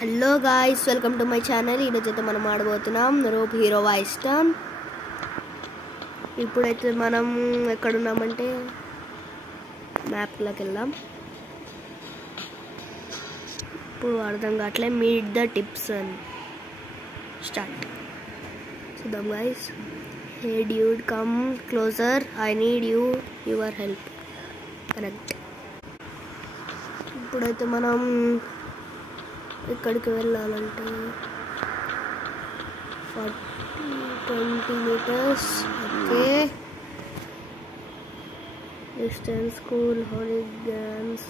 Hello guys, welcome to my channel. ఈరోజైతే మనం ఆడబోతున్నాం rope hero voice turn. ఇప్పుడైతే మనం ఎక్కడున్నామంటే మ్యాప్లోకి వెళ్దాం. ఇప్పుడు అర్థం కావట్లే. మీట్ ద టిప్స్ అని స్టార్ట్ చూద్దాం guys. Hey dude, come closer, I need your help. Correct. ఇప్పుడైతే మనం ఇక్కడికి వెళ్ళాలంటే 20 meters. Okay. Eastern School hooligans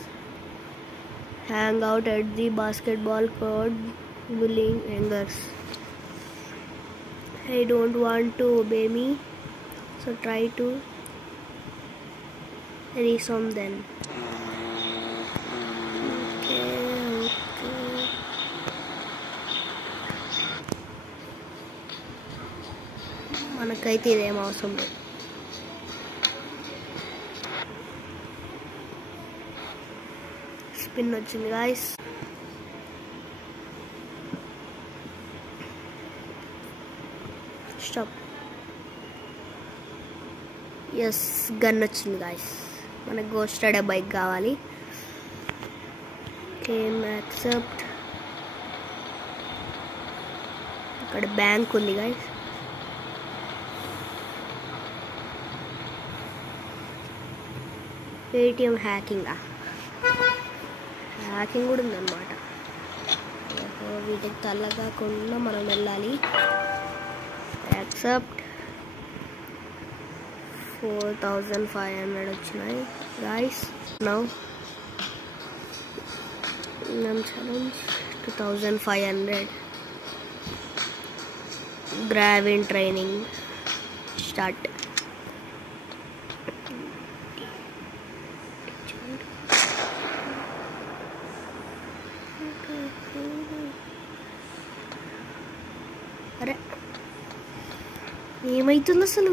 hang out at the basketball court bullying youngers. I don't want to obey me, so try to resume them. మనకైతే ఇదేం అవసరం లేదు. Spin వచ్చింది guys. Stop. Yes, gun వచ్చింది గాయ్స్. మనకు గోస్ట్ రైడర్ బైక్ కావాలి. Came accept. ఇక్కడ bank ఉంది గాయ్స్. ఏటీఎం హ్యాకింగ్ కూడా ఉందన్నమాట. వీటికి తల్లగాకుండా మనం వెళ్ళాలి. యాక్సెప్ట్. 4500 వచ్చినాయి గాయ్స్. Now challenge 2500. గ్రావిన్ ట్రైనింగ్ స్టార్ట్. అరే ఏమైతుంది అసలు?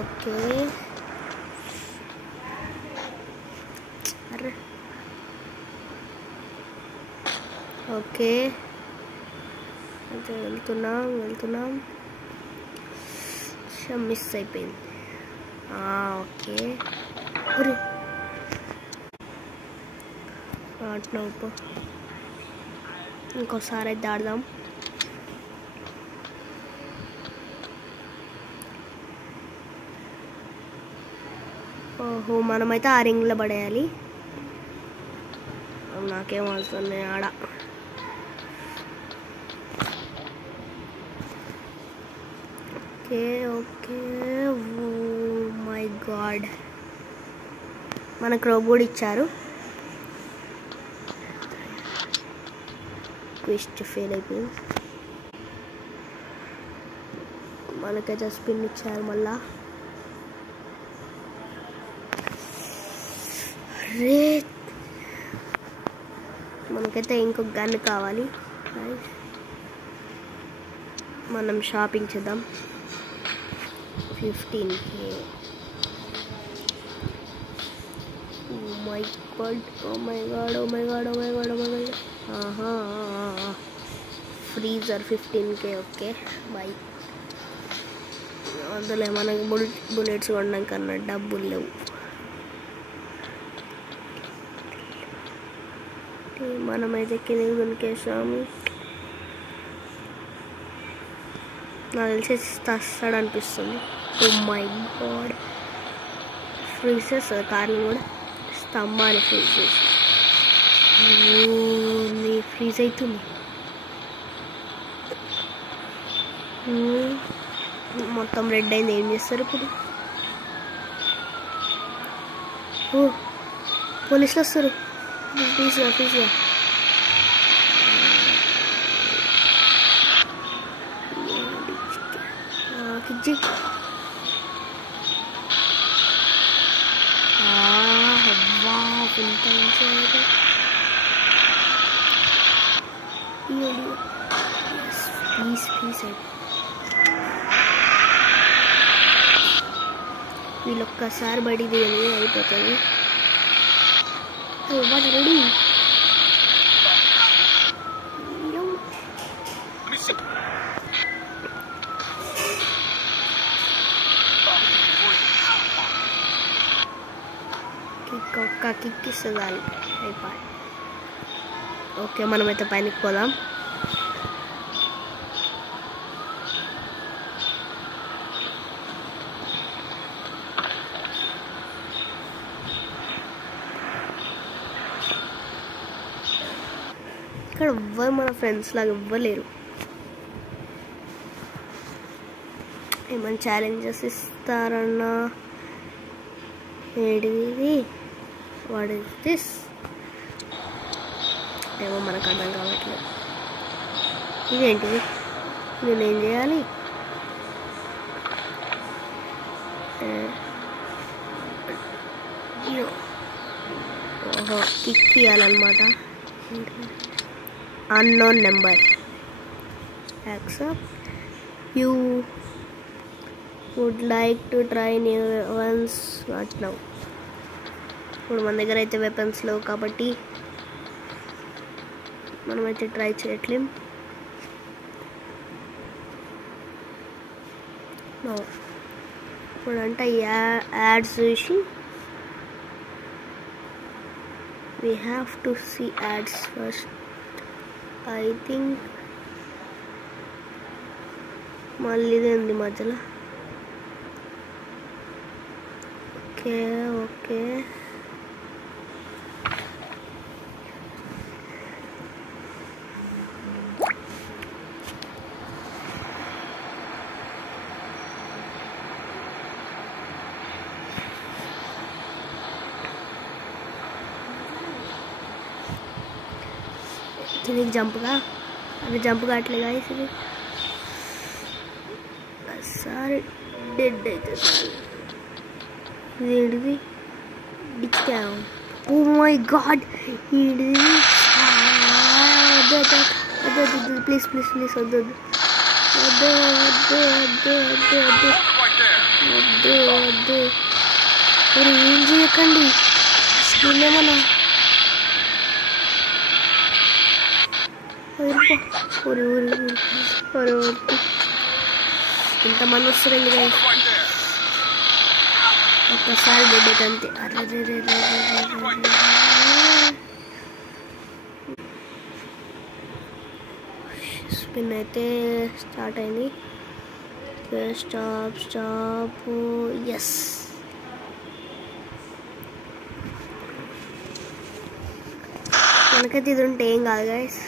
ఓకే. అరే ఓకే, అయితే వెళ్తున్నాం. మిస్ అయిపోయింది. ఓకే. అరే అట్లా ఇంకోసారి అయితే ఆడదాం. ఓహో, మనమైతే ఆ రింగ్లో పడేయాలి. నాకేం వస్తుంది ఆడ. Okay okay. Oh my god, మనకు రోబోట్ ఇచ్చారు. ట్విస్ట్ ఫెయిల్ అయిపోయింది. మనకైతే స్పిన్ ఇచ్చారు మళ్ళా. రే, మనకైతే ఇంకొక గన్ కావాలి. మనం షాపింగ్ చేద్దాం. 15K. Oh my god. Freezer 15K. Okay boy. అందులో మనకి బుల్లెట్స్ కొనడం కన్నా డబ్బులు లేవు. మనమైతే కింద కొనికేసాము. నాకు తెలిసి తస్తాడు అనిపిస్తుంది. ఓ మై గాడ్, ఫ్రీజ్ చేస్తుంది కార్ని కూడా. స్తంభాన్ని ఫ్రీజ్ చేసి ఫ్రీజ్ అవుతుంది. మొత్తం రెడ్ అయింది. ఏం చేస్తారు ఇప్పుడు? ఓ, పోలీసులు వస్తారు. ప్లీజ్గా కిజ్జి. ప్లీజ్ వీళ్ళొక్కసారి బడిది అని అయిపోతుంది. రెడీ ఒక్క కిక్ ఇస్తుంది అయిపోయి. ఓకే, మనమైతే పైనకి పోదాం. ఇక్కడ ఎవ్వరు మన ఫ్రెండ్స్ లాగా ఇవ్వలేరు. ఏమైనా ఛాలెంజెస్ ఇస్తారన్నా ఏడిది వాట్ ఇస్ దిస్ ఏమో మనకు అర్థం కావట్లేదు. ఇదేంటిది? నేనేం చేయాలి? ఓహో, కిక్ ఇవ్వాలన్నమాట. Unknown number accept. You would like to try new ones what now. ఇప్పుడు మన దగ్గర అయితే వెపన్స్ లేవు కాబట్టి మనమైతే ట్రై చేయట్లేం. ఇప్పుడు అంటే యాడ్స్ చూసి we have to see ads first. I think మళ్ళీ ఇది ఉంది మధ్యలో. ఓకే ఓకే, ఇది జంప్గా అది జంప్ కావట్లేదు గాయ్స్. ఇది సారీ డెడ్ అయితే ఇదేంటిది? డిచ్చా. ఓ మై గాడ్, ఇది ప్లీజ్ ప్లీజ్ ప్లీజ్ వద్దు వద్దు వద్దు వద్దు వద్దు వద్దు వద్దు వద్దు వద్దు. మీరు ఏం చేయకండి, ఏమన్నా ఊరి ఊరి ఊరి ఊరి ఇంతమంది వస్తారండి కదా. ఒక్కసారి డెడ్ అంతే. స్పిన్ అయితే స్టార్ట్ అయింది. Stop stop. ఎస్, మనకైతే ఇది ఉంటే ఏం కాదు గైస్.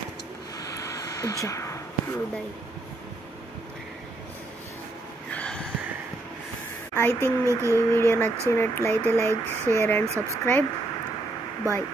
ఐ థింక్ మీకు ఈ వీడియో నచ్చినట్లయితే like, share and subscribe. Bye.